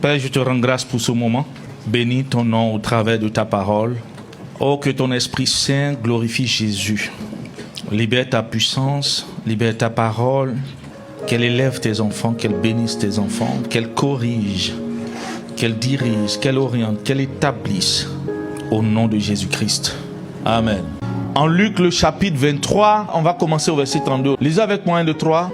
Père, je te rends grâce pour ce moment. Bénis ton nom au travers de ta parole. Oh, que ton Esprit Saint glorifie Jésus. Libère ta puissance, libère ta parole. Qu'elle élève tes enfants, qu'elle bénisse tes enfants, qu'elle corrige, qu'elle dirige, qu'elle oriente, qu'elle établisse. Au nom de Jésus-Christ. Amen. En Luc, le chapitre 23, on va commencer au verset 32. Lisez avec moi 1, 2, 3.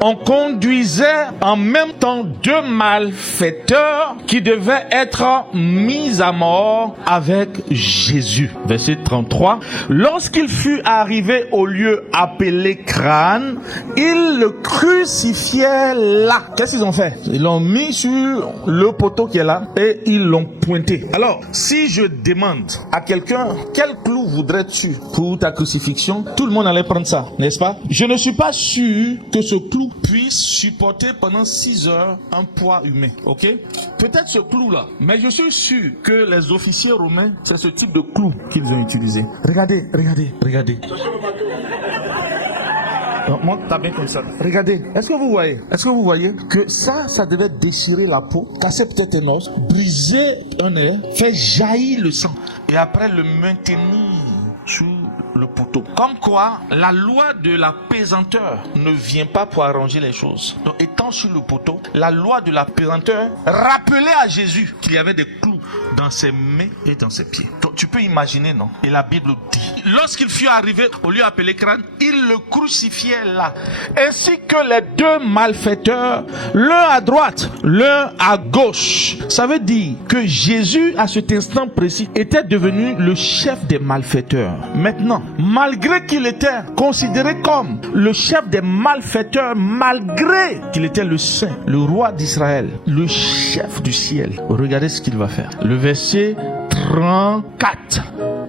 On conduisait en même temps deux malfaiteurs qui devaient être mis à mort avec Jésus. Verset 33. Lorsqu'il fut arrivé au lieu appelé Crâne, ils le crucifiaient là. Qu'est-ce qu'ils ont fait? Ils l'ont mis sur le poteau qui est là et ils l'ont pointé. Alors, si je demande à quelqu'un, quel clou voudrais-tu pour ta crucifixion? Tout le monde allait prendre ça, n'est-ce pas? Je ne suis pas sûr que ce clou puisse supporter pendant 6 heures un poids humain, ok? Peut-être ce clou-là, mais je suis sûr que les officiers romains, c'est ce type de clou qu'ils ont utilisé. Regardez. Monte ta main comme ça. Regardez, est-ce que vous voyez que ça devait déchirer la peau, casser peut-être un os, briser un nerf, faire jaillir le sang et après le maintenir sur le poteau. Comme quoi, la loi de la pesanteur ne vient pas pour arranger les choses. Donc, étant sur le poteau, la loi de la pesanteur rappelait à Jésus qu'il y avait des clous dans ses mains et dans ses pieds. Donc, tu peux imaginer, non? Et la Bible dit, lorsqu'il fut arrivé au lieu appelé Crâne, il le crucifiait là. Ainsi que les deux malfaiteurs, l'un à droite, l'un à gauche. Ça veut dire que Jésus, à cet instant précis, était devenu le chef des malfaiteurs. Maintenant, malgré qu'il était considéré comme le chef des malfaiteurs, malgré qu'il était le saint, le roi d'Israël, le chef du ciel, regardez ce qu'il va faire. Le verset 34.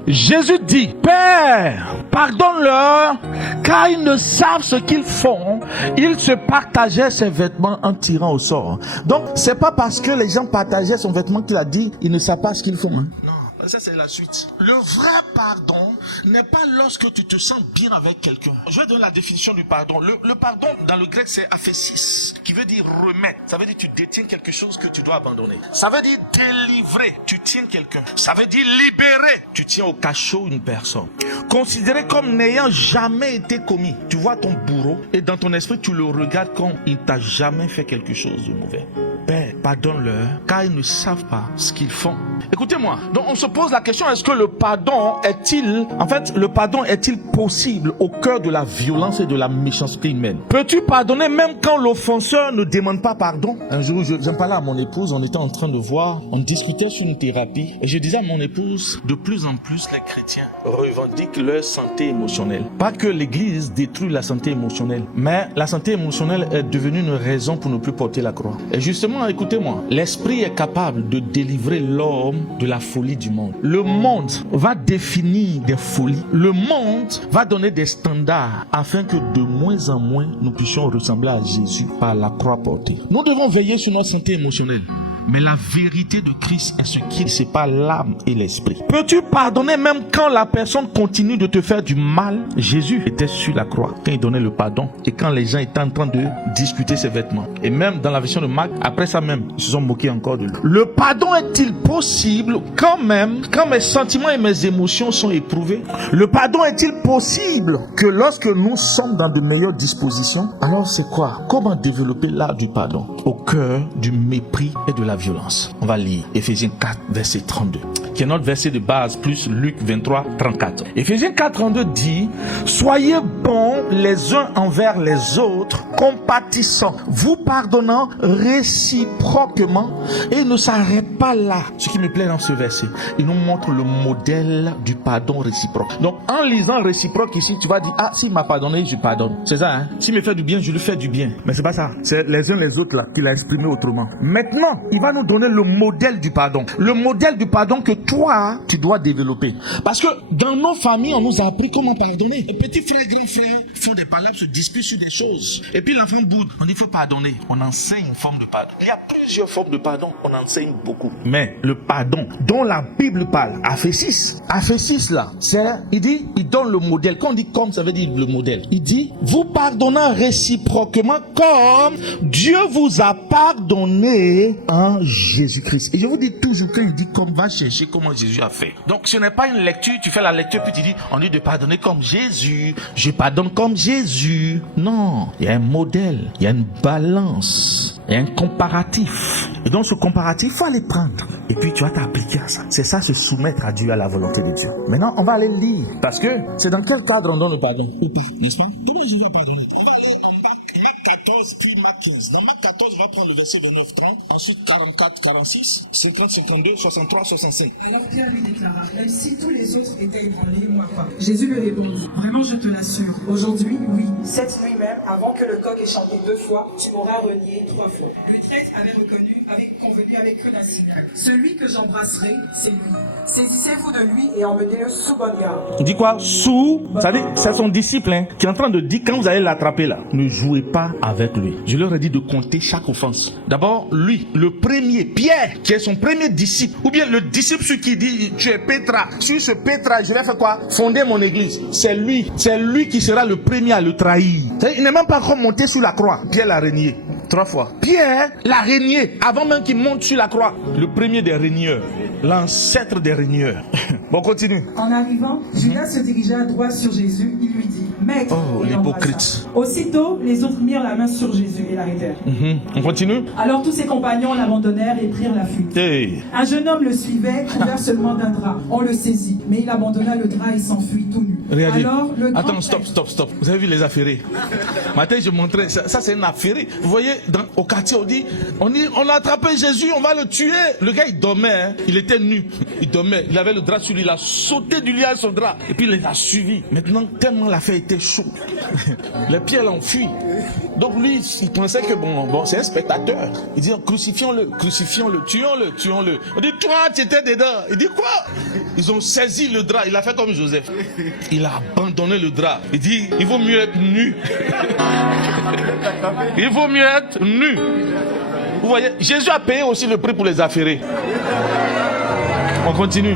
Jésus dit, Père, pardonne-leur, car ils ne savent ce qu'ils font. Il se partageait ses vêtements en tirant au sort. Donc, c'est pas parce que les gens partageaient son vêtement qu'il a dit, ils ne savent pas ce qu'ils font. Hein? Non. Ça, c'est la suite. Le vrai pardon n'est pas lorsque tu te sens bien avec quelqu'un. Je vais donner la définition du pardon. Le pardon, dans le grec, c'est aphésis, qui veut dire remettre. Ça veut dire tu détiens quelque chose que tu dois abandonner. Ça veut dire délivrer. Tu tiens quelqu'un. Ça veut dire libérer. Tu tiens au cachot une personne. Considéré comme n'ayant jamais été commis. Tu vois ton bourreau et dans ton esprit, tu le regardes comme il t'a jamais fait quelque chose de mauvais. Père, pardonne-leur, car ils ne savent pas ce qu'ils font. Écoutez-moi. Donc, on se pose la question, est-ce que le pardon est-il possible au cœur de la violence et de la méchanceté humaine? Peux-tu pardonner même quand l'offenseur ne demande pas pardon? Un jour, j'en parlais à mon épouse, on était en train de voir, on discutait sur une thérapie, et je disais à mon épouse, de plus en plus les chrétiens revendiquent leur santé émotionnelle. Pas que l'église détruit la santé émotionnelle, mais la santé émotionnelle est devenue une raison pour ne plus porter la croix. Et justement, écoutez-moi, l'esprit est capable de délivrer l'homme de la folie du monde. Le monde va définir des folies. Le monde va donner des standards afin que de moins en moins nous puissions ressembler à Jésus par la croix portée. Nous devons veiller sur notre santé émotionnelle. Mais la vérité de Christ est ce qui sépare l'âme et l'esprit. Peux-tu pardonner même quand la personne continue de te faire du mal? Jésus était sur la croix quand il donnait le pardon et quand les gens étaient en train de discuter ses vêtements. Et même dans la version de Marc, après ça même, ils se sont moqués encore de lui. Le pardon est-il possible quand mes sentiments et mes émotions sont éprouvés? Le pardon est-il possible que lorsque nous sommes dans de meilleures dispositions? Alors c'est quoi? Comment développer l'art du pardon au cœur du mépris et de la violence? On va lire Éphésiens 4, verset 32, qui est notre verset de base, plus Luc 23, 34. Éphésiens 4, 32 dit, soyez bons les uns envers les autres, compatissants, vous pardonnant réciproquement. Et il ne s'arrête pas là. Ce qui me plaît dans ce verset, il nous montre le modèle du pardon réciproque. Donc, en lisant réciproque ici, tu vas dire, ah, s'il m'a pardonné, je pardonne. C'est ça, hein? S'il me fait du bien, je lui fais du bien. Mais c'est pas ça. C'est les uns les autres là qu'il a exprimé autrement. Maintenant, il va nous donner le modèle du pardon. Le modèle du pardon que toi, tu dois développer. Parce que dans nos familles, on nous a appris comment pardonner. Les petits frères, grands frères font des palabres, se disputent sur des choses. Et puis l'enfant boude. On dit qu'il faut pardonner. On enseigne une forme de pardon. Il y a plusieurs formes de pardon. On enseigne beaucoup. Mais le pardon dont la Bible parle, Ephésiens 6 là, il donne le modèle. Quand on dit comme, ça veut dire le modèle. Il dit, vous pardonnant réciproquement comme Dieu vous a pardonné en Jésus-Christ. Et je vous dis toujours, quand il dit comme, va chercher comment Jésus a fait. Donc ce n'est pas une lecture, tu fais la lecture puis tu dis, on dit de pardonner comme Jésus, je pardonne comme Jésus. Non, il y a un modèle, il y a une balance, il y a un comparatif. Et donc ce comparatif, il faut aller prendre. Et puis tu vas t'appliquer à ça. C'est ça, se soumettre à Dieu, à la volonté de Dieu. Maintenant, on va aller lire. Parce que c'est dans quel cadre on donne le pardon? N'est-ce pas? Comment Jésus va pardonner? On va aller en Marc 14 puis Marc 15. Dans Marc 14, on va prendre le verset 29-30, ensuite 44, 46, 50, 52, 63, 65. Alors Pierre lui déclara, même si tous les autres étaient ébranlés, moi pas. Jésus lui répondit, vraiment je te l'assure, aujourd'hui, oui, cette nuit même, avant que le coq ait chanté 2 fois, tu m'auras renié 3 fois. L'utrecht avait convenu avec eux d'un signal. Celui que j'embrasserai, c'est lui. Saisissez-vous de lui et emmenez-le sous bonne garde. Il dit quoi? Ça veut dire, c'est son disciple qui est en train de dire, quand vous allez l'attraper là, ne jouez pas avec lui. Je leur ai dit de compter chaque offense. D'abord, lui, le premier, Pierre, qui est son premier disciple, ou bien le disciple sur qui dit, tu es Pétra. Sur ce Pétra, je vais faire quoi? Fonder mon église. C'est lui qui sera le premier à le trahir. Il n'est même pas encore monté sur la croix. Pierre l'a régné 3 fois. Pierre l'a régné avant même qu'il monte sur la croix. Le premier des régneurs. L'ancêtre des régneurs. Bon, continue. En arrivant, Judas se dirigea à droite sur Jésus. Il lui dit, Maître, et l'hypocrite. Aussitôt, les autres mirent la main sur Jésus et l'arrêtèrent. On continue. Alors tous ses compagnons l'abandonnèrent et prirent la fuite. Hey. Un jeune homme le suivait, couvert seulement d'un drap. On le saisit, mais il abandonna le drap et s'enfuit tout nu. Regardez. Alors, Attends, stop. Vous avez vu les affairés? Matin, je montrais, ça c'est une affairée. Vous voyez, au quartier, on a attrapé Jésus, on va le tuer. Le gars, il dormait, il était nu. Il dormait, il avait le drap sur lui, il a sauté du lit à son drap. Et puis il l'a suivi. Maintenant, tellement l'affaire était chaude. Les pieds l'ont fui. Donc lui, il pensait que bon, c'est un spectateur. Il dit, crucifions-le, tuons-le. On dit, toi, tu étais dedans. Il dit, quoi? Ils ont saisi le drap, il a fait comme Joseph. Il a abandonné le drap. Il dit, il vaut mieux être nu. Il vaut mieux être nu. Vous voyez, Jésus a payé aussi le prix pour les affairés. On continue.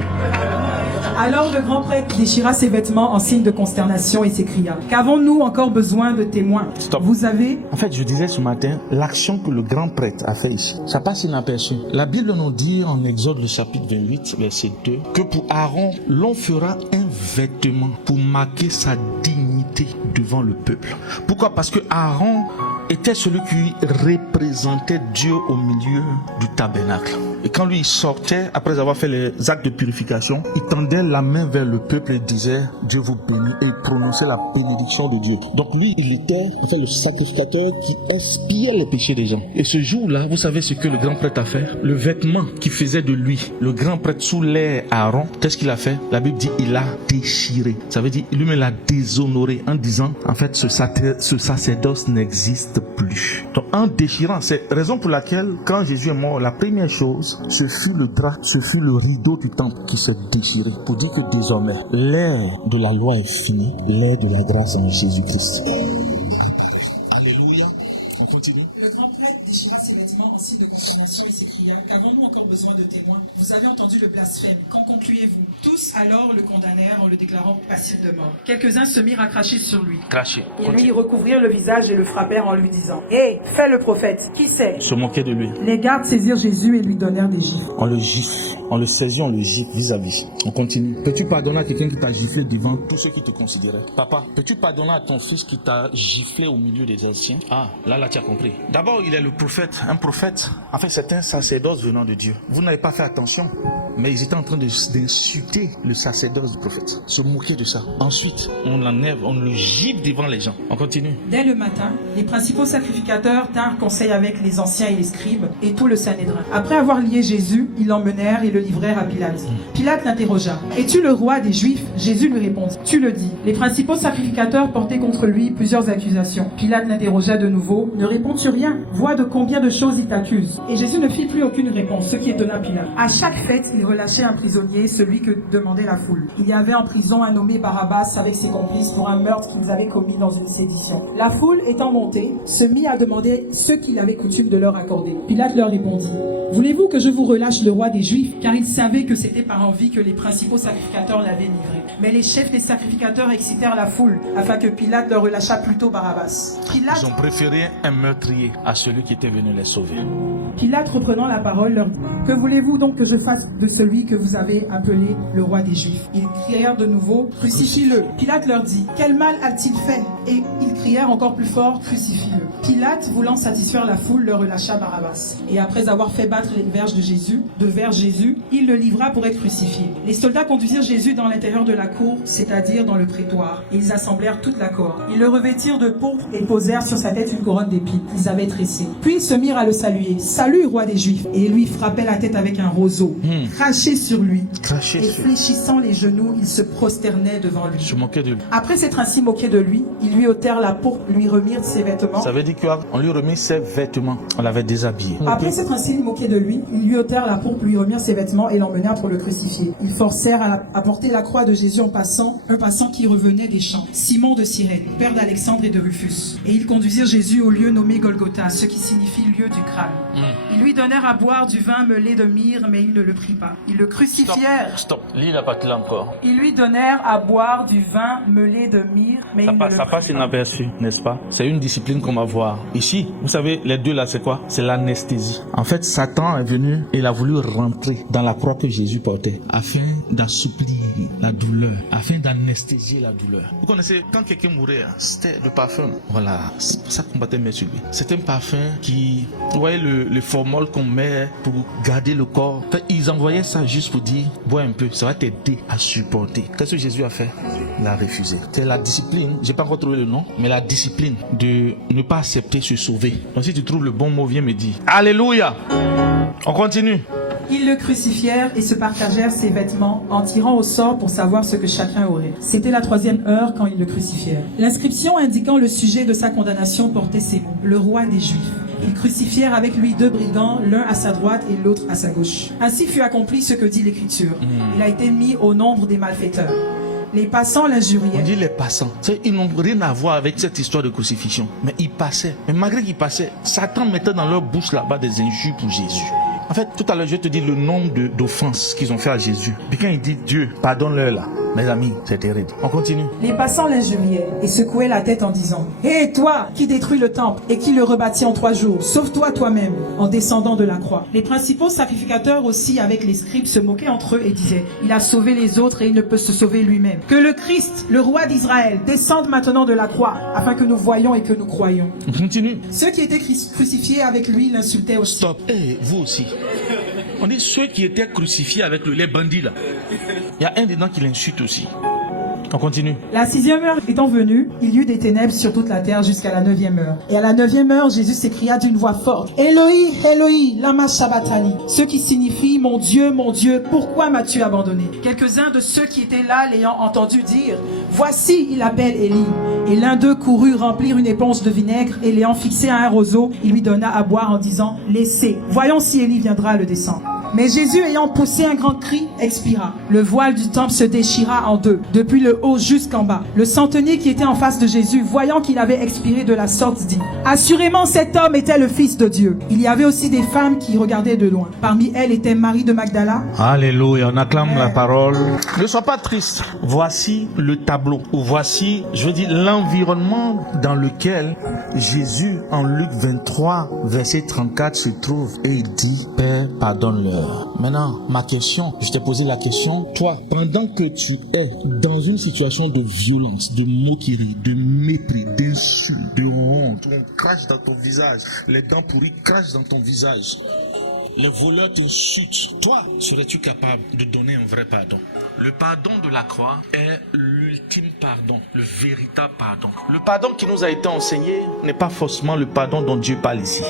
Alors le grand prêtre déchira ses vêtements en signe de consternation et s'écria, qu'avons-nous encore besoin de témoins? Stop. Vous avez... En fait, je disais ce matin, l'action que le grand prêtre a fait ici, ça passe inaperçu. La Bible nous dit en Exode le chapitre 28, verset 2, que pour Aaron, l'on fera un vêtement pour marquer sa dignité devant le peuple. Pourquoi? Parce que Aaron était celui qui représentait Dieu au milieu du tabernacle. Et quand lui il sortait, après avoir fait les actes de purification, il tendait la main vers le peuple et disait, Dieu vous bénit, et il prononçait la bénédiction de Dieu. Donc lui, il était en fait le sacrificateur qui expiait les péchés des gens. Et ce jour-là, vous savez ce que le grand prêtre a fait? Le vêtement qui faisait de lui, le grand prêtre sous l'air Aaron, qu'est-ce qu'il a fait? La Bible dit, il l'a déchiré. Ça veut dire, lui-même l'a déshonoré en disant, en fait, ce sacerdoce n'existe plus. Donc en déchirant, c'est la raison pour laquelle quand Jésus est mort, la première chose, ce fut le drap, ce fut le rideau du temple qui s'est déchiré pour dire que désormais l'ère de la loi est finie, l'ère de la grâce en Jésus-Christ. Alléluia. On continue. Le grand prêtre déchira ses vêtements en signe de consternation et s'écria, qu'avons-nous encore besoin de témoins? Vous avez entendu le blasphème, qu'en concluez-vous? Tous alors le condamnèrent en le déclarant passible de mort. Quelques-uns se mirent à cracher sur lui. Cracher. Ils lui recouvrirent le visage et le frappèrent en lui disant, Hé, fais le prophète, qui c'est? Se moquer de lui. Les gardes saisirent Jésus et lui donnèrent des gifles. On le gifle, on le saisit, on le gifle vis-à-vis. On continue. Peux-tu pardonner à quelqu'un qui t'a giflé devant tous ceux qui te considéraient? Papa, peux-tu pardonner à ton fils qui t'a giflé au milieu des anciens? Ah, là tu as compris. D'abord, il est le prophète. Un prophète, en fait, c'est un sacerdoce venant de Dieu. Vous n'avez pas fait attention, mais ils étaient en train d'insulter le sacerdoce du prophète, se moquer de ça. Ensuite, on l'enlève, on le gifle devant les gens. On continue. Dès le matin, les principaux sacrificateurs tinrent conseil avec les anciens et les scribes et tout le Sanhédrin. Après avoir lié Jésus, ils l'emmenèrent et le livrèrent à Pilate. Pilate l'interrogea. Es-tu le roi des Juifs? Jésus lui répondit. Tu le dis. Les principaux sacrificateurs portaient contre lui plusieurs accusations. Pilate l'interrogea de nouveau. Ne réponds-tu rien? Vois de combien de choses il t'accuse. Et Jésus ne fit plus aucune réponse, ce qui étonna Pilate. À chaque fête, il relâchaient un prisonnier, celui que demandait la foule. Il y avait en prison un nommé Barabbas avec ses complices pour un meurtre qu'ils avaient commis dans une sédition. La foule étant montée, se mit à demander ce qu'il avait coutume de leur accorder. Pilate leur répondit: voulez-vous que je vous relâche le roi des Juifs? Car il savait que c'était par envie que les principaux sacrificateurs l'avaient livré. Mais les chefs des sacrificateurs excitèrent la foule afin que Pilate leur relâchât plutôt Barabbas. Ils ont préféré un meurtrier à celui qui était venu les sauver. Pilate, reprenant la parole, leur dit: que voulez-vous donc que je fasse de celui que vous avez appelé le roi des Juifs? Ils crièrent de nouveau: crucifie-le. Pilate leur dit: quel mal a-t-il fait? Et ils crièrent encore plus fort: crucifie-le. Pilate, voulant satisfaire la foule, leur relâcha Barabbas. Et après avoir fait battre les verges de Jésus, il le livra pour être crucifié. Les soldats conduisirent Jésus dans l'intérieur de la cour, c'est-à-dire dans le prétoire, et ils assemblèrent toute la cohorte. Ils le revêtirent de pourpre et posèrent sur sa tête une couronne d'épines qu'ils avaient tressée. Puis ils se mirent à le saluer: salut, roi des Juifs. Et ils lui frappaient la tête avec un roseau, crachaient sur lui, et fléchissant les genoux, ils se prosternaient devant lui. Je moquais de lui. Après s'être ainsi moqué de lui, ils lui ôtèrent la pourpre, lui remirent ses vêtements. Ça veut dire qu'on lui remet ses vêtements. On l'avait déshabillé. Après s'être ainsi moqué de lui, ils lui ôtèrent la pourpre, lui remirent ses vêtements et l'emmenèrent pour le crucifier. Ils forcèrent à porter la croix de Jésus un passant qui revenait des champs, Simon de Cyrène, père d'Alexandre et de Rufus. Et ils conduisirent Jésus au lieu nommé Golgotha, ce qui signifie lieu du crâne. Ils lui donnèrent à boire du vin mêlé de myrrhe, mais il ne le prit pas. Ils le crucifièrent. Stop. Lis la partie là encore. Ils lui donnèrent à boire du vin mêlé de myrrhe, mais il ne le Ça prit passe pas. inaperçu, n'est-ce pas? C'est une discipline qu'on va voir. Ici, vous savez, les deux là, c'est quoi? C'est l'anesthésie. En fait, Satan est venu et il a voulu rentrer dans la croix que Jésus portait afin d'assouplir la douleur, afin d'anesthésier la douleur. Vous connaissez, quand quelqu'un mourait, c'était le parfum. Voilà, c'est pour ça qu'on battait main sur lui. C'est un parfum qui, vous voyez le formol qu'on met pour garder le corps. Enfin, ils envoyaient ça juste pour dire, bois un peu, ça va t'aider à supporter. Qu'est-ce que Jésus a fait? Il a refusé. C'est la discipline, j'ai pas encore trouvé le nom, mais la discipline de ne pas accepter se sauver. Donc si tu trouves le bon mot, viens me dire. Alléluia. On continue. Ils le crucifièrent et se partagèrent ses vêtements en tirant au sort pour savoir ce que chacun aurait. C'était la 3e heure quand ils le crucifièrent. L'inscription indiquant le sujet de sa condamnation portait ces mots: le roi des Juifs. Ils crucifièrent avec lui 2 brigands, l'un à sa droite et l'autre à sa gauche. Ainsi fut accompli ce que dit l'Écriture. Il a été mis au nombre des malfaiteurs. Les passants l'injuriaient. On dit les passants. Ils n'ont rien à voir avec cette histoire de crucifixion. Mais ils passaient. Mais malgré qu'ils passaient, Satan mettait dans leur bouche là-bas des injures pour Jésus. En fait, tout à l'heure, je te dis le nombre d'offenses qu'ils ont fait à Jésus. Et quand il dit Dieu, pardonne-leur là, mes amis, c'est terrible. On continue. Les passants l'injuriaient et secouaient la tête en disant: hé, toi qui détruis le temple et qui le rebâtis en 3 jours, sauve-toi toi-même en descendant de la croix. Les principaux sacrificateurs aussi avec les scribes se moquaient entre eux et disaient: il a sauvé les autres et il ne peut se sauver lui-même. Que le Christ, le roi d'Israël, descende maintenant de la croix afin que nous voyions et que nous croyions. On continue. Ceux qui étaient crucifiés avec lui l'insultaient aussi. Stop. Vous aussi. On dit ceux qui étaient crucifiés avec les bandits là. Il y a un dedans qui l'insulte aussi. On continue. La 6e heure étant venue, il y eut des ténèbres sur toute la terre jusqu'à la 9e heure. Et à la 9e heure, Jésus s'écria d'une voix forte: Eloi, Eloi, lama sabachthani. Ce qui signifie: mon Dieu, pourquoi m'as-tu abandonné? Quelques-uns de ceux qui étaient là l'ayant entendu dire: voici, il appelle Élie. Et l'un d'eux courut remplir une éponge de vinaigre et l'ayant fixé à un roseau, il lui donna à boire en disant: laissez, voyons si Élie viendra le descendre. Mais Jésus, ayant poussé un grand cri, expira. Le voile du temple se déchira en 2, depuis le haut jusqu'en bas. Le centenier qui était en face de Jésus, voyant qu'il avait expiré de la sorte, dit: assurément cet homme était le Fils de Dieu. Il y avait aussi des femmes qui regardaient de loin. Parmi elles était Marie de Magdala. Alléluia, on acclame la parole. Ne sois pas triste. Voici le tableau. Voici, je veux dire, l'environnement dans lequel Jésus, en Luc 23, verset 34, se trouve. Et il dit: Père, pardonne-leur. Maintenant, ma question, je t'ai posé la question. Toi, pendant que tu es dans une situation de violence, de moquerie, de mépris, d'insulte, de honte, on crache dans ton visage, les dents pourries crachent dans ton visage, les voleurs t'insultent, toi, serais-tu capable de donner un vrai pardon? Le pardon de la croix est l'ultime pardon, le véritable pardon. Le pardon qui nous a été enseigné n'est pas forcément le pardon dont Dieu parle ici.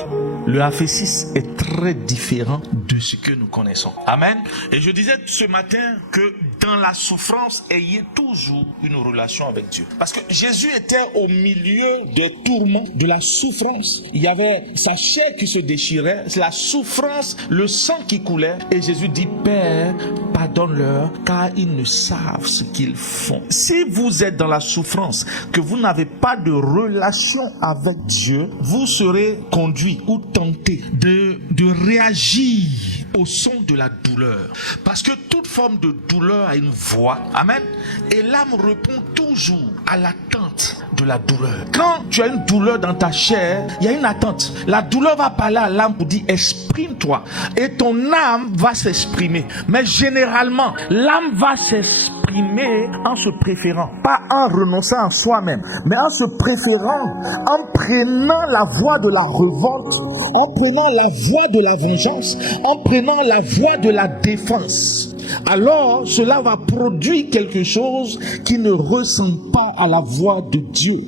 Le aphésis est très différent de ce que nous connaissons. Amen. Et je disais ce matin que dans la souffrance, ayez toujours une relation avec Dieu. Parce que Jésus était au milieu des tourments, de la souffrance. Il y avait sa chair qui se déchirait, la souffrance, le sang qui coulait. Et Jésus dit, Père, pardonne-leur, car ils ne savent ce qu'ils font. Si vous êtes dans la souffrance, que vous n'avez pas de relation avec Dieu, vous serez conduit ou tenté de réagir au son de la douleur. Parce que toute forme de douleur a une voix. Amen. Et l'âme répond toujours à l'attente de la douleur. Quand tu as une douleur dans ta chair, il y a une attente. La douleur va parler à l'âme pour dire exprime-toi. Et ton âme va s'exprimer. Mais généralement, l'âme va s'exprimer en se préférant. Pas en renonçant à soi-même, mais en se préférant, en prenant la voie de la révolte, en prenant la voie de la vengeance, en prenant la voie de la défense. Alors, cela va produire quelque chose qui ne ressemble pas à la voix de Dieu.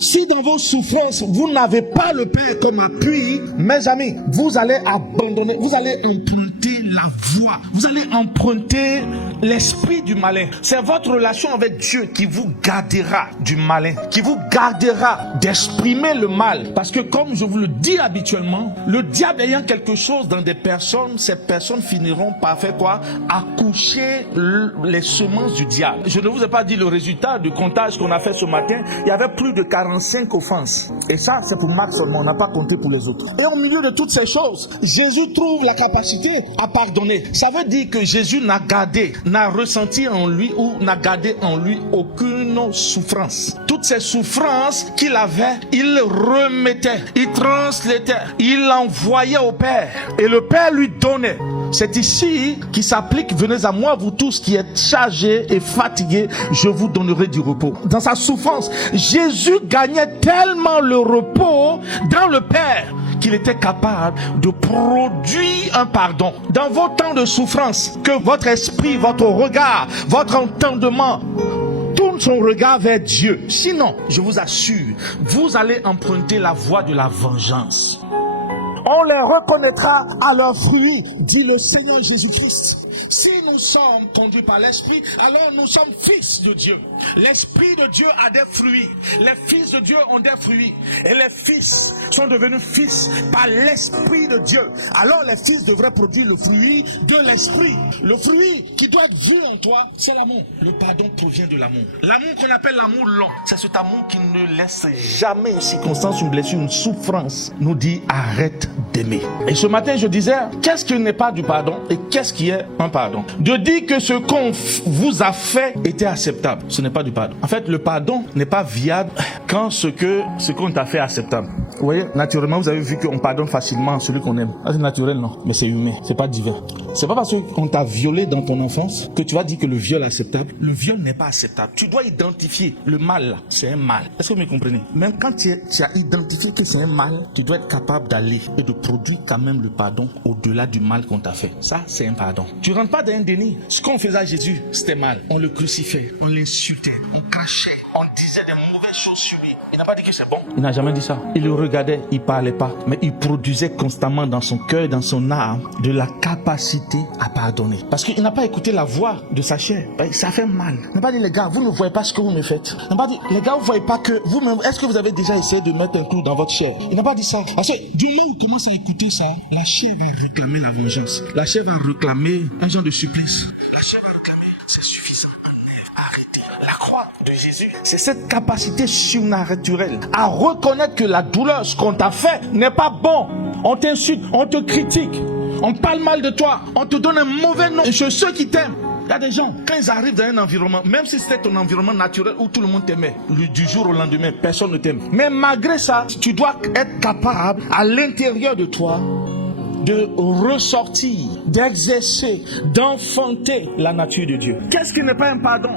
Si dans vos souffrances, vous n'avez pas le Père comme appui, mes amis, vous allez abandonner, vous allez emprunter la voie, vous allez emprunter l'esprit du malin. C'est votre relation avec Dieu qui vous gardera du malin, qui vous gardera d'exprimer le mal. Parce que comme je vous le dis habituellement, le diable ayant quelque chose dans des personnes, ces personnes finiront par faire quoi? Accoucher les semences du diable. Je ne vous ai pas dit le résultat du comptage qu'on a fait ce matin. Il y avait plus de 45 offenses. Et ça, c'est pour Marc seulement. On n'a pas compté pour les autres. Et au milieu de toutes ces choses, Jésus trouve la capacité à pardonner. Ça veut dire que Jésus n'a gardé, n'a ressenti en lui ou n'a gardé en lui aucune souffrance. Toutes ces souffrances qu'il avait, il remettait, il translétait, il envoyait au Père. Et le Père lui donnait. C'est ici qui s'applique, venez à moi vous tous qui êtes chargés et fatigués, je vous donnerai du repos. Dans sa souffrance, Jésus gagnait tellement le repos dans le Père qu'il était capable de produire un pardon. Dans vos temps de souffrance, que votre esprit, votre regard, votre entendement tourne son regard vers Dieu. Sinon, je vous assure, vous allez emprunter la voie de la vengeance. On les reconnaîtra à leurs fruits, dit le Seigneur Jésus-Christ. Si nous sommes conduits par l'Esprit, alors nous sommes fils de Dieu. L'Esprit de Dieu a des fruits. Les fils de Dieu ont des fruits. Et les fils sont devenus fils par l'Esprit de Dieu. Alors les fils devraient produire le fruit de l'Esprit. Le fruit qui doit être vu en toi, c'est l'amour. Le pardon provient de l'amour. L'amour qu'on appelle l'amour long, c'est cet amour qui ne laisse jamais une circonstance, une blessure, une souffrance nous dit arrête d'aimer. Et ce matin, je disais, qu'est-ce qui n'est pas du pardon et qu'est-ce qui est un pardon? De dire que ce qu'on vous a fait était acceptable, ce n'est pas du pardon. En fait, le pardon n'est pas viable quand ce qu'on t'a fait est acceptable. Vous voyez, naturellement, vous avez vu qu'on pardonne facilement celui qu'on aime. C'est naturel, non? Mais c'est humain, c'est pas divin. C'est pas parce qu'on t'a violé dans ton enfance que tu vas dire que le viol est acceptable. Le viol n'est pas acceptable. Tu dois identifier le mal là, c'est un mal. Est-ce que vous me comprenez? Même quand tu as identifié que c'est un mal, tu dois être capable d'aller et de produire quand même le pardon au-delà du mal qu'on t'a fait. Ça, c'est un pardon. Tu rentres pas dans un déni. Ce qu'on faisait à Jésus, c'était mal. On le crucifiait, on l'insultait, on crachait, on disait des mauvaises choses sur lui. Il n'a pas dit que c'est bon. Il n'a jamais dit ça. Il le regardait, il parlait pas, mais il produisait constamment dans son cœur, dans son âme, de la capacité à pardonner. Parce qu'il n'a pas écouté la voix de sa chair. Ça fait mal. Il n'a pas dit, les gars, vous ne voyez pas ce que vous me faites. Il n'a pas dit, les gars, vous ne voyez pas que vous-même, est-ce que vous avez déjà essayé de mettre un clou dans votre chair? Il n'a pas dit ça. Parce que du moment où il commence à écouter ça, la chair va réclamer la vengeance. La chair va réclamer un genre de supplice. La chair va réclamer, c'est suffisant. Arrêtez. La croix de Jésus, c'est cette capacité surnaturelle à reconnaître que la douleur, ce qu'on t'a fait, n'est pas bon. On t'insulte, on te critique, on parle mal de toi, on te donne un mauvais nom. Et chez ceux qui t'aiment, il y a des gens, quand ils arrivent dans un environnement, même si c'était ton environnement naturel où tout le monde t'aimait, du jour au lendemain, personne ne t'aime. Mais malgré ça, tu dois être capable, à l'intérieur de toi, de ressortir, d'exercer, d'enfanter la nature de Dieu. Qu'est-ce qui n'est pas un pardon?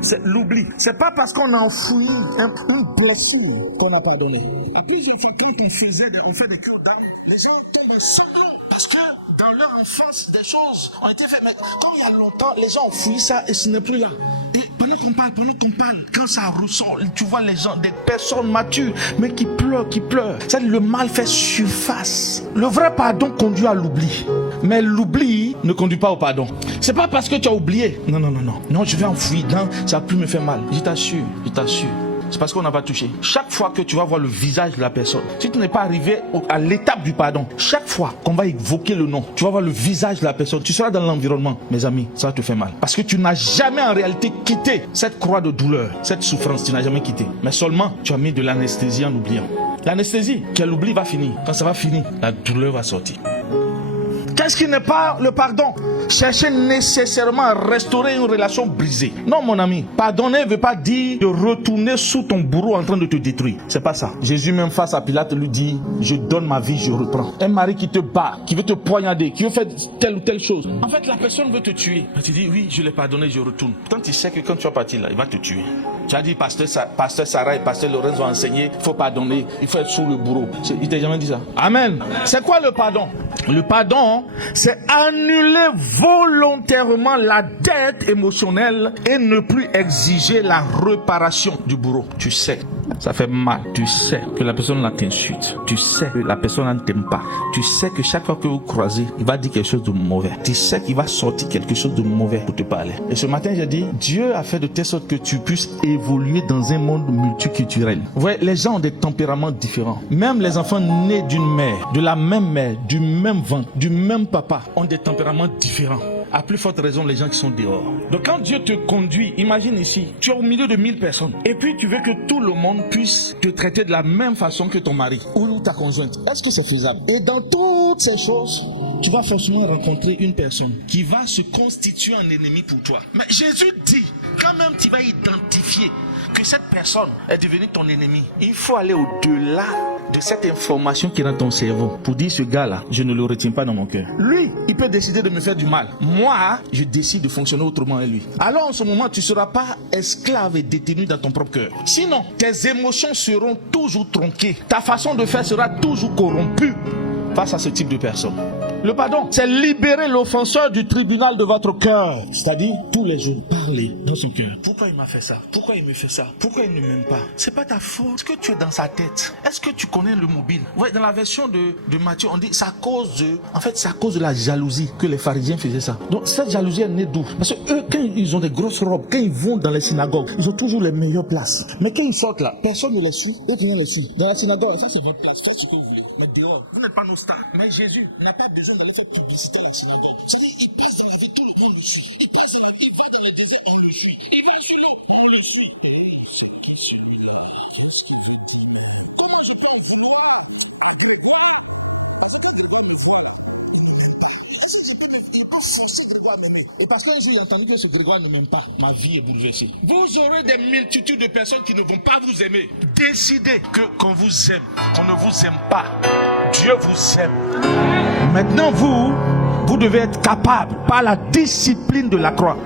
c'est l'oubli. C'est pas parce qu'on a enfoui une blessure qu'on n'a pas pardonné. La plusieurs fois, quand on fait des cures d'âme, les gens tombent sanglants parce que dans leur enfance, des choses ont été faites. Mais quand il y a longtemps, les gens ont fouillé ça et ce n'est plus là. Et pendant qu'on parle, quand ça ressort, tu vois les gens, des personnes matures, mais qui pleurent. Ça, le mal fait surface. Le vrai pardon conduit à l'oubli. Mais l'oubli ne conduit pas au pardon. C'est pas parce que tu as oublié. Non, je vais enfouir dedans, ça va plus me faire mal. Je t'assure. C'est parce qu'on n'a pas touché. Chaque fois que tu vas voir le visage de la personne, si tu n'es pas arrivé à l'étape du pardon, chaque fois qu'on va évoquer le nom, tu vas voir le visage de la personne, tu seras dans l'environnement. Mes amis, ça va te faire mal. Parce que tu n'as jamais en réalité quitté cette croix de douleur, cette souffrance, tu n'as jamais quitté. Mais seulement, tu as mis de l'anesthésie en oubliant. L'anesthésie, quel oubli va finir. Quand ça va finir, la douleur va sortir. Qu'est-ce qui n'est pas le pardon? Chercher nécessairement à restaurer une relation brisée. Non, mon ami, pardonner ne veut pas dire de retourner sous ton bourreau en train de te détruire. C'est pas ça. Jésus même face à Pilate lui dit, je donne ma vie, je reprends. Un mari qui te bat, qui veut te poignarder, qui veut faire telle ou telle chose. En fait, la personne veut te tuer. Tu dis, oui, je l'ai pardonné, je retourne. Pourtant, tu sais que quand tu vas partir là, il va te tuer. Tu as dit, pasteur Sarah et pasteur Lorenzo ont enseigné, il faut pardonner, il faut être sous le bourreau. Il t'a jamais dit ça? Amen. C'est quoi le pardon? Le pardon, c'est annuler volontairement la dette émotionnelle et ne plus exiger la réparation du bourreau. Tu sais, ça fait mal. Tu sais que la personne t'insulte. Tu sais que la personne ne t'aime pas. Tu sais que chaque fois que vous croisez, il va dire quelque chose de mauvais. Tu sais qu'il va sortir quelque chose de mauvais pour te parler. Et ce matin, j'ai dit, Dieu a fait de telle sorte que tu puisses évoluer dans un monde multiculturel. Vous voyez, les gens ont des tempéraments différents. Même les enfants nés d'une mère, de la même mère, du même ventre, du même papa, ont des tempéraments différents. À plus forte raison, les gens qui sont dehors. Donc quand Dieu te conduit, imagine ici, tu es au milieu de 1000 personnes. Et puis tu veux que tout le monde puisse te traiter de la même façon que ton mari ou ta conjointe. Est-ce que c'est faisable? Et dans toutes ces choses, tu vas forcément rencontrer une personne qui va se constituer un ennemi pour toi. Mais Jésus dit, quand même tu vas identifier que cette personne est devenue ton ennemi, il faut aller au-delà de cette information qui est dans ton cerveau pour dire, ce gars-là, je ne le retiens pas dans mon cœur. Lui, il peut décider de me faire du mal. Moi, je décide de fonctionner autrement avec lui. Alors en ce moment, tu ne seras pas esclave et détenu dans ton propre cœur. Sinon, tes émotions seront toujours tronquées. Ta façon de faire sera toujours corrompue face à ce type de personne. Le pardon, c'est libérer l'offenseur du tribunal de votre cœur. C'est-à-dire, tous les jours, parler dans son cœur. Pourquoi il m'a fait ça? Pourquoi il me fait ça? Pourquoi il ne m'aime pas? C'est pas ta faute. Est-ce que tu es dans sa tête? Est-ce que tu connais le mobile? Ouais, dans la version de Matthieu, on dit, c'est à cause de la jalousie que les pharisiens faisaient ça. Donc, cette jalousie est née d'où? Parce que eux, quand ils ont des grosses robes, quand ils vont dans les synagogues, ils ont toujours les meilleures places. Mais quand ils sortent là, personne ne les suit. Eux qui les suit. Dans la synagogue, ça c'est votre place. Faites ce que vous voulez. Mais dehors, vous n'êtes pas nos stars. Mais Jésus n'a pas besoin d'aller faire publicité à la synagogue. C'est-à-dire, il passe dans la vie, tout le monde le suit. Il passe dans la vie, il le suit. Il va sur lui, on le suit. Et parce qu'un jour, j'ai entendu que ce Grégoire ne m'aime pas, ma vie est bouleversée. Vous aurez des multitudes de personnes qui ne vont pas vous aimer. Décidez qu'on vous aime, qu'on ne vous aime pas. Dieu vous aime. Maintenant, vous devez être capable, par la discipline de la croix,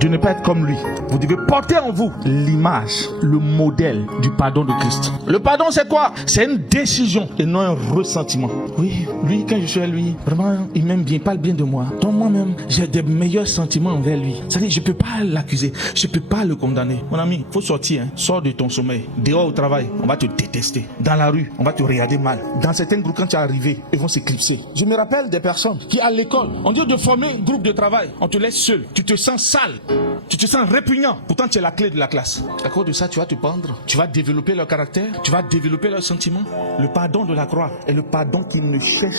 de ne pas être comme lui. Vous devez porter en vous l'image, le modèle du pardon de Christ. Le pardon, c'est quoi? C'est une décision et non un ressentiment. Oui, lui, quand je suis avec lui, vraiment, il m'aime bien, il parle bien de moi. Donc moi-même, j'ai des meilleurs sentiments envers lui. C'est-à-dire, je ne peux pas l'accuser, je ne peux pas le condamner. Mon ami, il faut sortir, hein. Sors de ton sommeil. Dehors au travail, on va te détester. Dans la rue, on va te regarder mal. Dans certains groupes, quand tu es arrivé, ils vont s'éclipser. Je me rappelle des personnes qui, à l'école, on dit de former un groupe de travail. On te laisse seul. Tu te sens sale. Tu te sens répugnant. Pourtant, tu es la clé de la classe. À cause de ça, tu vas te pendre. Tu vas développer leur caractère. Tu vas développer leurs sentiments. Le pardon de la croix est le pardon qui ne cherche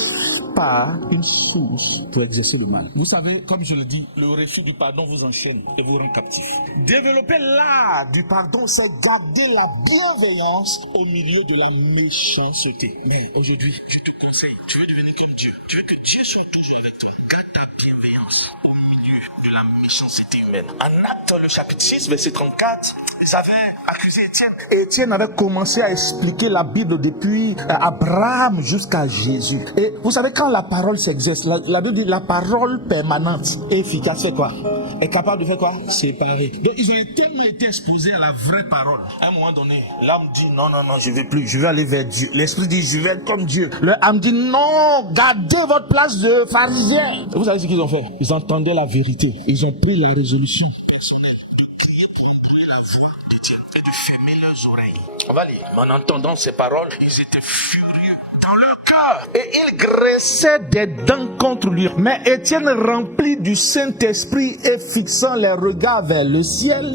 pas une source pour exercer le mal. Vous savez, comme je le dis, le refus du pardon vous enchaîne et vous rend captif. Développer l'art du pardon, c'est garder la bienveillance au milieu de la méchanceté. Mais aujourd'hui, je te conseille, tu veux devenir comme Dieu. Tu veux que Dieu soit toujours avec toi. Garde ta bienveillance au milieu de la méchanceté humaine. En Actes, le chapitre 6, verset 34, ils avaient accusé Étienne. Étienne avait commencé à expliquer la Bible depuis Abraham jusqu'à Jésus. Et vous savez, quand la parole s'exerce, la Bible dit la parole permanente et efficace, c'est quoi? est capable de faire quoi? Séparer. Donc ils ont tellement été exposés à la vraie parole. À un moment donné, l'âme dit non, je vais plus, je vais aller vers Dieu. L'esprit dit je vais être comme Dieu. L'âme dit non, gardez votre place de pharisien. Et vous savez ce qu'ils ont fait? Ils entendaient la vérité. Ils ont pris la résolution personnelle de prier pour entendre la voix de Dieu et de fermer leurs oreilles. On va lire. En entendant ces paroles, ils étaient furieux dans leur cœur et ils graissaient des dents contre lui. Mais Étienne, rempli du Saint-Esprit et fixant les regards vers le ciel,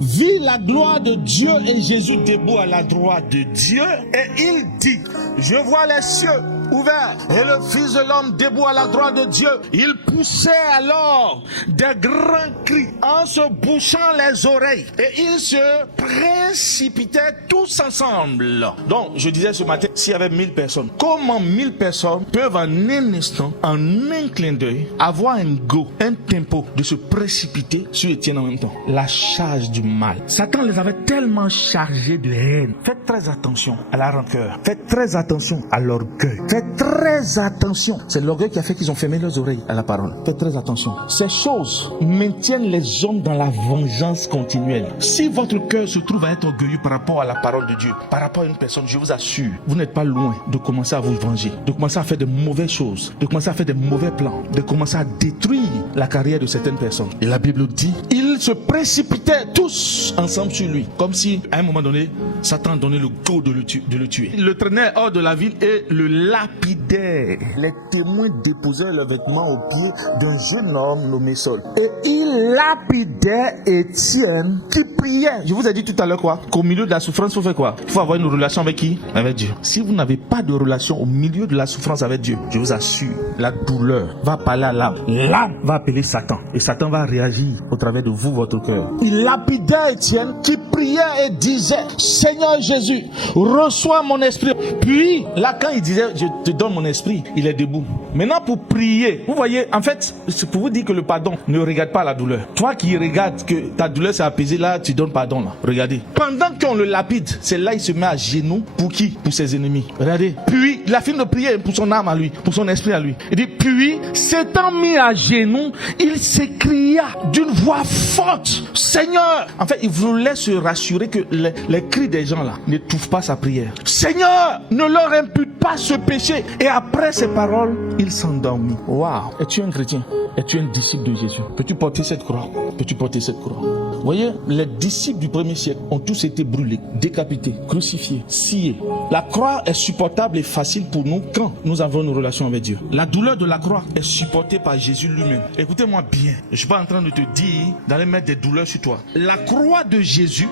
vit la gloire de Dieu et Jésus debout à la droite de Dieu, et il dit: je vois les cieux ouverts et le Fils de l'homme debout à la droite de Dieu. Il poussait alors des grands cris en se bouchant les oreilles et ils se précipitaient tous ensemble. Donc je disais ce matin, s'il y avait 1000 personnes, comment 1000 personnes peuvent en un instant, en un clin d'œil, avoir un go, un tempo de se précipiter sur Étienne en même temps? La charge du mal. Satan les avait tellement chargés de haine. Faites très attention à la rancœur. Faites très attention à l'orgueil. Faites très attention. C'est l'orgueil qui a fait qu'ils ont fermé leurs oreilles à la parole. Faites très attention. Ces choses maintiennent les hommes dans la vengeance continuelle. Si votre cœur se trouve à être orgueilleux par rapport à la parole de Dieu, par rapport à une personne, je vous assure, vous n'êtes pas loin de commencer à vous venger, de commencer à faire de mauvaises choses, de commencer à faire de mauvais plans, de commencer à détruire la carrière de certaines personnes. Et la Bible dit, ils se précipitaient tous ensemble sur lui, comme si à un moment donné, Satan donnait le go de le tuer. Il le traînait hors de la ville et le lapidait. Les témoins déposaient leurs vêtements aux pieds d'un jeune homme nommé Saul. Et il lapidait Étienne qui priait. Je vous ai dit tout à l'heure quoi? Qu'au milieu de la souffrance, il faut faire quoi? Il faut avoir une relation avec qui? Avec Dieu. Si vous n'avez pas de relation au milieu de la souffrance avec Dieu, je vous assure, la douleur va parler à l'âme. L'âme va appeler Satan. Et Satan va réagir au travers de vous, votre cœur. Il lapidait Étienne qui priait et disait: Seigneur Jésus, reçois mon esprit. Puis, là, quand il disait je te donne mon esprit, il est debout. Maintenant, pour prier, vous voyez, en fait, c'est pour vous dire que le pardon ne regarde pas la douleur. Toi qui regardes que ta douleur s'est apaisée, là, tu donnes pardon, là. Regardez. Pendant qu'on le lapide, c'est là il se met à genoux. Pour qui? Pour ses ennemis. Regardez. Puis, il a fini de prier pour son âme à lui, pour son esprit à lui. Il dit, puis, s'étant mis à genoux, il s'écria d'une voix forte: Seigneur! En fait, il voulait se rassurer que les cris des gens là n'étouffent pas sa prière. Seigneur, ne leur impute pas ce péché. Et après ces paroles, il s'endormit. Waouh! Es-tu un chrétien? Es-tu un disciple de Jésus? Peux-tu porter cette croix? Peux-tu porter cette croix? Vous voyez, les disciples du premier siècle ont tous été brûlés, décapités, crucifiés, sciés. La croix est supportable et facile pour nous quand nous avons une relation avec Dieu. La douleur de la croix est supportée par Jésus lui-même. Écoutez-moi bien, je ne suis pas en train de te dire d'aller mettre des douleurs sur toi. La croix de Jésus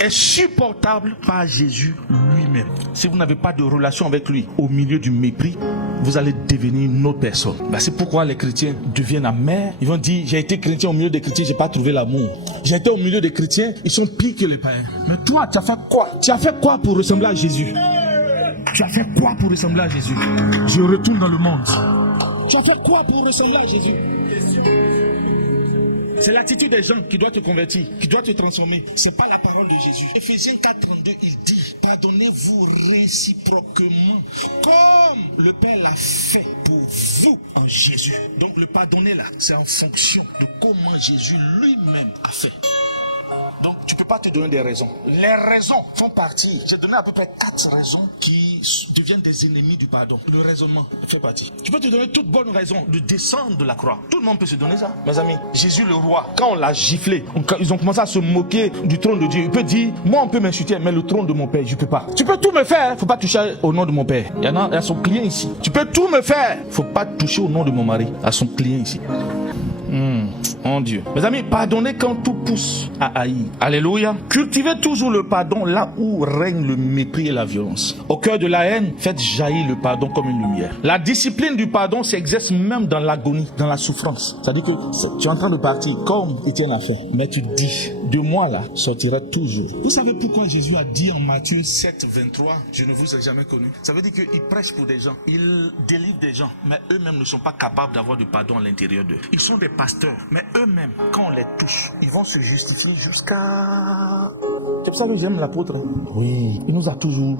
est supportable par Jésus lui-même. Si vous n'avez pas de relation avec lui au milieu du mépris, vous allez devenir une autre personne. C'est pourquoi les chrétiens deviennent amers. Ils vont dire, j'ai été chrétien au milieu des chrétiens, j'ai pas trouvé l'amour. J'ai été au milieu des chrétiens, ils sont pires que les païens. Mais toi, tu as fait quoi? Tu as fait quoi pour ressembler à Jésus? Tu as fait quoi pour ressembler à Jésus? Je retourne dans le monde. Tu as fait quoi pour ressembler à Jésus? C'est l'attitude des gens qui doit te convertir, qui doit te transformer. C'est pas la parole de Jésus. Éphésiens 4:32, il dit: pardonnez-vous réciproquement, comme le Père l'a fait pour vous en Jésus. Donc le pardonner là, c'est en fonction de comment Jésus lui-même a fait. Donc tu ne peux pas te donner des raisons. Les raisons font partie. J'ai donné à peu près 4 raisons qui deviennent des ennemis du pardon. Le raisonnement fait partie. Tu peux te donner toute bonne raison de descendre de la croix. Tout le monde peut se donner ça. Mes amis, Jésus le roi, quand on l'a giflé, ils ont commencé à se moquer du trône de Dieu. Il peut dire, moi on peut m'insulter, mais le trône de mon père, je ne peux pas. Tu peux tout me faire, il ne faut pas toucher au nom de mon père. Il y a son client ici. Tu peux tout me faire, il ne faut pas toucher au nom de mon mari, à son client ici. Mon Dieu. Mes amis, pardonnez quand tout pousse à haïr. Alléluia. Cultivez toujours le pardon là où règne le mépris et la violence. Au cœur de la haine, faites jaillir le pardon comme une lumière. La discipline du pardon s'exerce même dans l'agonie, dans la souffrance. C'est-à-dire que tu es en train de partir comme Étienne a fait. Mais tu dis, de moi là, sortira toujours. Vous savez pourquoi Jésus a dit en Matthieu 7:23, je ne vous ai jamais connu? Ça veut dire qu'il prêche pour des gens, il délivre des gens, mais eux-mêmes ne sont pas capables d'avoir du pardon à l'intérieur d'eux. Ils sont des pasteurs. Mais eux-mêmes, quand on les touche, ils vont se justifier jusqu'à... C'est pour ça que j'aime l'apôtre. Oui, il nous a toujours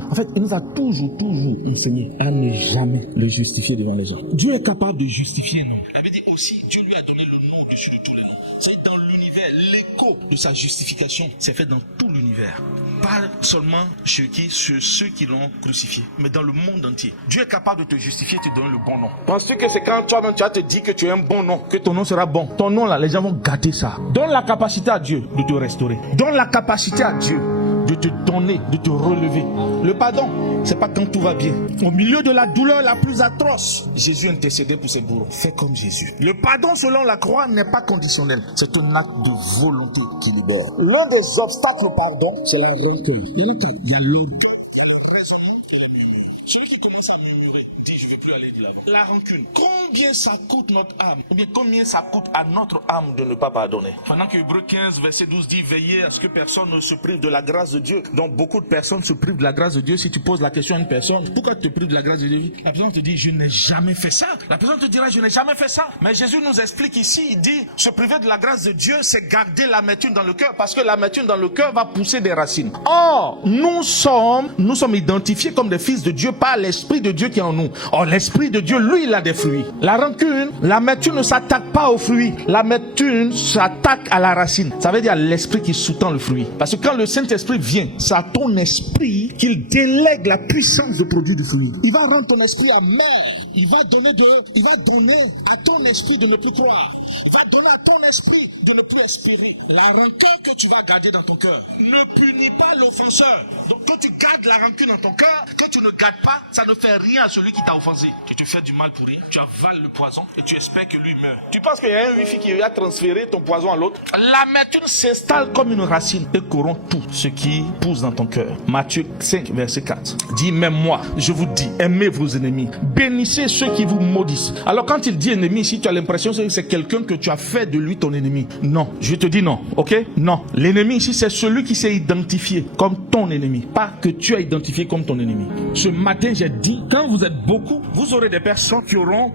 toujours enseigné à ne jamais le justifier devant les gens. Dieu est capable de justifier, non? Ça veut dire aussi, Dieu lui a donné le nom au-dessus de tous les noms. C'est dans l'univers, l'écho de sa justification s'est fait dans tout l'univers. Pas seulement chez ceux qui l'ont crucifié, mais dans le monde entier. Dieu est capable de te justifier, te donner le bon nom. Penses-tu que c'est quand toi-même tu vas te dire que tu as un bon nom, que ton nom sera bon? Ton nom là, les gens vont gâter ça. Donne la capacité à Dieu de te restaurer. Donne la capacité à Dieu de te donner, de te relever. Le pardon, c'est pas quand tout va bien. Au milieu de la douleur la plus atroce, Jésus intercédait pour ses bourreaux. Fais comme Jésus. Le pardon selon la croix n'est pas conditionnel. C'est un acte de volonté qui libère. L'un des obstacles au pardon, c'est la rancœur. Il y a l'orgueil, il y a le raisonnement et la murmure. Celui qui commence à murmurer dit je ne veux plus aller de l'avant. La rancune. Combien ça coûte notre âme? Ou bien combien ça coûte à notre âme de ne pas pardonner? Pendant que Hébreux 15, verset 12 dit veillez à ce que personne ne se prive de la grâce de Dieu. Donc beaucoup de personnes se privent de la grâce de Dieu. Si tu poses la question à une personne, pourquoi tu te prives de la grâce de Dieu? La personne te dit je n'ai jamais fait ça. La personne te dira je n'ai jamais fait ça. Mais Jésus nous explique ici, il dit se priver de la grâce de Dieu, c'est garder l'amertume dans le cœur. Parce que l'amertume dans le cœur va pousser des racines. Or, nous sommes identifiés comme des fils de Dieu par l'Esprit de Dieu qui est en nous. Or, l'Esprit de Dieu, lui, il a des fruits. La rancune, l'amertume ne s'attaque pas aux fruits. L'amertume s'attaque à la racine. Ça veut dire l'esprit qui sous-tend le fruit. Parce que quand le Saint-Esprit vient, c'est à ton esprit qu'il délègue la puissance de produire du fruit. Il va rendre ton esprit amer. Il va donner à ton esprit de ne plus croire. Il va donner à ton esprit de ne plus espérer. La rancœur que tu vas garder dans ton cœur ne punit pas l'offenseur. Donc quand tu gardes la rancune dans ton cœur, que tu ne gardes pas, ça ne fait rien à celui qui t'a offensé. Tu te fais du mal pour rien, tu avales le poison et tu espères que lui meure. Tu penses qu'il y a un wifi qui va transférer ton poison à l'autre? L'amertume s'installe comme une racine et corrompt tout ce qui pousse dans ton cœur. Matthieu 5, verset 4 dit, même moi, je vous dis, aimez vos ennemis, bénissez ceux qui vous maudissent. Alors quand il dit ennemi ici, tu as l'impression que c'est quelqu'un que tu as fait de lui ton ennemi. Non, je te dis non, ok? Non, l'ennemi ici c'est celui qui s'est identifié comme ton ennemi, pas que tu as identifié comme ton ennemi. Ce matin j'ai dit, quand vous êtes beaucoup, vous aurez des personnes qui auront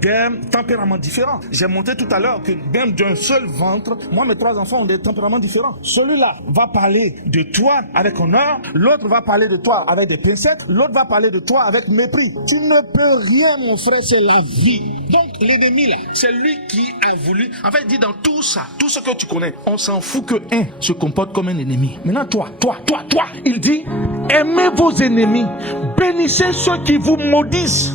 des tempéraments différents. J'ai montré tout à l'heure que même d'un seul ventre, moi mes 3 enfants ont des tempéraments différents. Celui-là va parler de toi avec honneur, l'autre va parler de toi avec des pincettes, l'autre va parler de toi avec mépris. Tu ne peux rien mon frère, c'est la vie. Donc l'ennemi là, c'est lui qui a voulu, en fait il dit dans tout ça, tout ce que tu connais, on s'en fout que un se comporte comme un ennemi. Maintenant toi, il dit, aimez vos ennemis, bénissez ceux qui vous maudissent.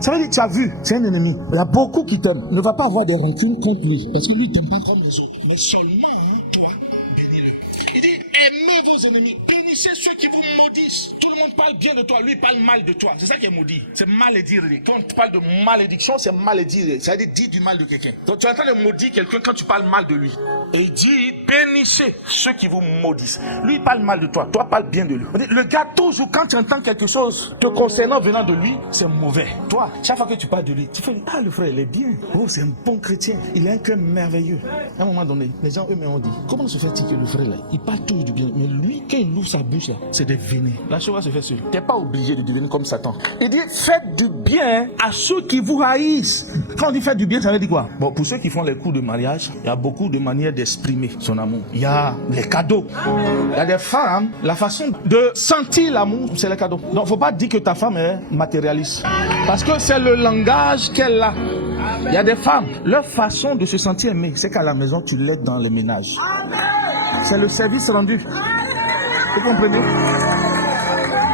Ça veut dire que tu as vu, c'est un ennemi. Il y a beaucoup qui t'aiment. Ne va pas avoir des rancunes contre lui, parce que lui il t'aime pas comme les autres. Mais seulement toi, bénis-le. Il dit, aimez vos ennemis, bénissez ceux qui vous maudissent. Tout le monde parle bien de toi, lui il parle mal de toi. C'est ça qui est maudit. C'est malédire. Quand tu parles de malédiction, c'est malédire. Ça veut dire dire du mal de quelqu'un. Donc tu es en train de maudire quelqu'un quand tu parles mal de lui. Et il dit, bénissez ceux qui vous maudissent. Lui il parle mal de toi, toi parle bien de lui. Le gars, toujours quand tu entends quelque chose te concernant venant de lui, c'est mauvais. Toi, chaque fois que tu parles de lui, tu fais, ah le frère il est bien. Oh c'est un bon chrétien, il a un cœur merveilleux. À un moment donné, les gens eux-mêmes ont dit, comment se fait-il que le frère là, il parle toujours du bien, mais lui quand il ouvre sa bouche là, c'est des venins. La chose va se faire seule. Tu n'es pas obligé de devenir comme Satan. Il dit, faites du bien à ceux qui vous haïssent. Quand on dit faites du bien, ça veut dire quoi? Bon, pour ceux qui font les coups de mariage, il y a beaucoup de manières d'exprimer son amour. Il y a les cadeaux. Il y a des femmes, la façon de sentir l'amour, c'est les cadeaux. Donc, faut pas dire que ta femme est matérialiste. Parce que c'est le langage qu'elle a. Il y a des femmes, leur façon de se sentir aimée, c'est qu'à la maison, tu l'aides dans les ménages. C'est le service rendu. Vous comprenez?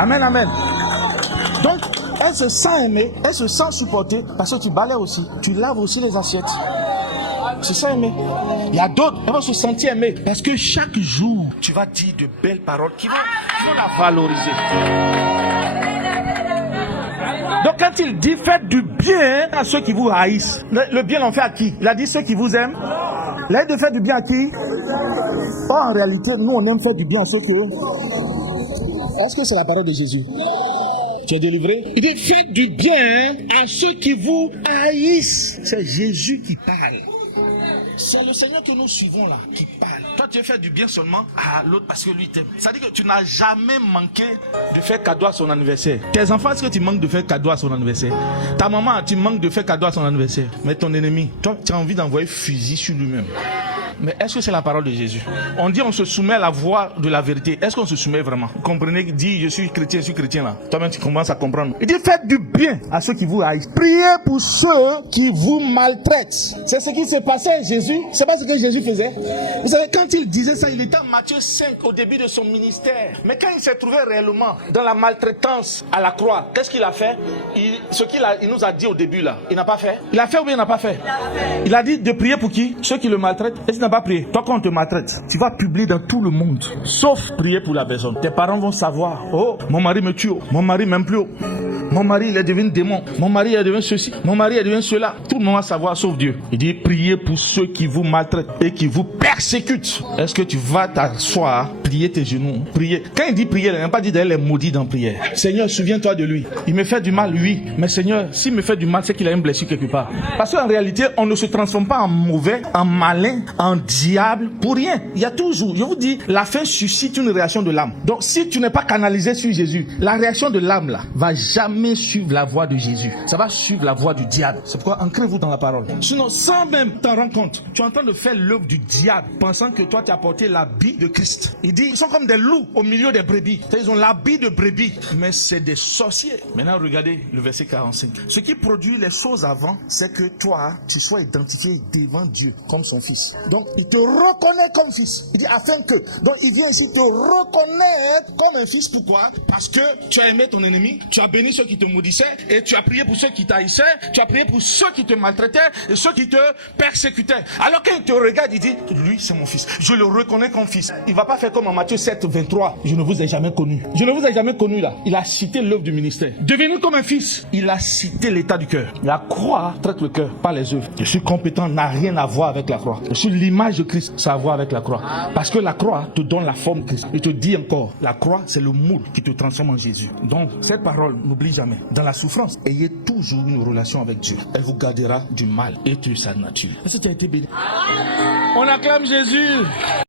Amen, amen. Donc, elle se sent aimée, elle se sent supportée, parce que tu balayes aussi, tu laves aussi les assiettes. C'est ça aimer. Il y a d'autres, elles vont se sentir aimées, parce que chaque jour, tu vas dire de belles paroles qui vont la valoriser. Donc quand il dit faites du bien à ceux qui vous haïssent, le bien l'on fait à qui? Il a dit ceux qui vous aiment. Il a dit de faire du bien à qui? En réalité, nous on aime faire du bien à ceux qui aiment. Est-ce que c'est la parole de Jésus? Tu es délivré? Il dit faites du bien à ceux qui vous haïssent. C'est Jésus qui parle. C'est le Seigneur que nous suivons là, qui parle. Toi, tu veux faire du bien seulement à l'autre parce que lui t'aime. Ça veut dire que tu n'as jamais manqué de faire cadeau à son anniversaire. Tes enfants, est-ce que tu manques de faire cadeau à son anniversaire? Ta maman, tu manques de faire cadeau à son anniversaire. Mais ton ennemi, toi, tu as envie d'envoyer fusil sur lui-même. Mais est-ce que c'est la parole de Jésus? On dit on se soumet à la voix de la vérité. Est-ce qu'on se soumet vraiment? Vous comprenez? Dit je suis chrétien là. Toi-même tu commences à comprendre. Il dit faites du bien à ceux qui vous haïssent. Priez pour ceux qui vous maltraitent. C'est ce qui se passait Jésus. C'est pas ce que Jésus faisait. Vous savez, quand il disait ça, il était en Matthieu 5 au début de son ministère. Mais quand il s'est trouvé réellement dans la maltraitance à la croix, qu'est-ce qu'il a fait? Il nous a dit au début là, il n'a pas fait. Il a fait ou bien il n'a pas fait? Il a dit de prier pour qui? Ceux qui le maltraitent. Est-ce qu'il n'a pas prié? Toi, quand on te maltraite, tu vas publier dans tout le monde, sauf prier pour la personne. Tes parents vont savoir, oh, mon mari me tue, mon mari m'aime plus, mon mari il est devenu démon, mon mari est devenu ceci, mon mari est devenu cela. Tout le monde va savoir sauf Dieu. Il dit priez pour ceux qui vous maltraitent et qui vous persécutent. Est-ce que tu vas t'asseoir, plier tes genoux, prier? Quand il dit prier, il n'a pas dit d'aller les maudits dans prière. Seigneur, souviens-toi de lui. Il me fait du mal, oui. Mais Seigneur, s'il me fait du mal, c'est qu'il a une blessure quelque part. Parce qu'en réalité, on ne se transforme pas en mauvais, en malin, en diable pour rien. Il y a toujours, je vous dis, la faim suscite une réaction de l'âme. Donc si tu n'es pas canalisé sur Jésus, la réaction de l'âme là va jamais suivre la voie de Jésus. Ça va suivre la voie du diable. C'est pourquoi ancrez-vous dans la parole. Sinon, sans même t'en rendre compte, tu es en train de faire l'œuvre du diable, pensant que toi tu as porté l'habit de Christ. Il dit, ils sont comme des loups au milieu des brebis. Ils ont l'habit de brebis, mais c'est des sorciers. Maintenant regardez le verset 45. Ce qui produit les choses avant, c'est que toi, tu sois identifié devant Dieu comme son fils. Donc il te reconnaît comme fils. Il dit afin que. Donc il vient ici te reconnaître comme un fils. Pourquoi? Parce que tu as aimé ton ennemi, tu as béni ceux qui te maudissaient, et tu as prié pour ceux qui t'haïssaient, tu as prié pour ceux qui te maltraitaient et ceux qui te persécutaient. Alors qu'il te regarde, il dit, lui c'est mon fils. Je le reconnais comme fils. Il va pas faire comme en Matthieu 7, 23. Je ne vous ai jamais connu. Je ne vous ai jamais connu là. Il a cité l'œuvre du ministère. Devenu comme un fils, il a cité l'état du cœur. La croix traite le cœur, pas les œuvres. Je suis compétent, n'a rien à voir avec la croix. Je suis l'image de Christ, ça a à voir avec la croix. Parce que la croix te donne la forme de Christ. Il te dit encore, la croix c'est le moule qui te transforme en Jésus. Donc cette parole, n'oublie jamais. Dans la souffrance, ayez toujours une relation avec Dieu. Elle vous gardera du mal et de sa nature. Est-ce que tu as été béni? On acclame Jésus.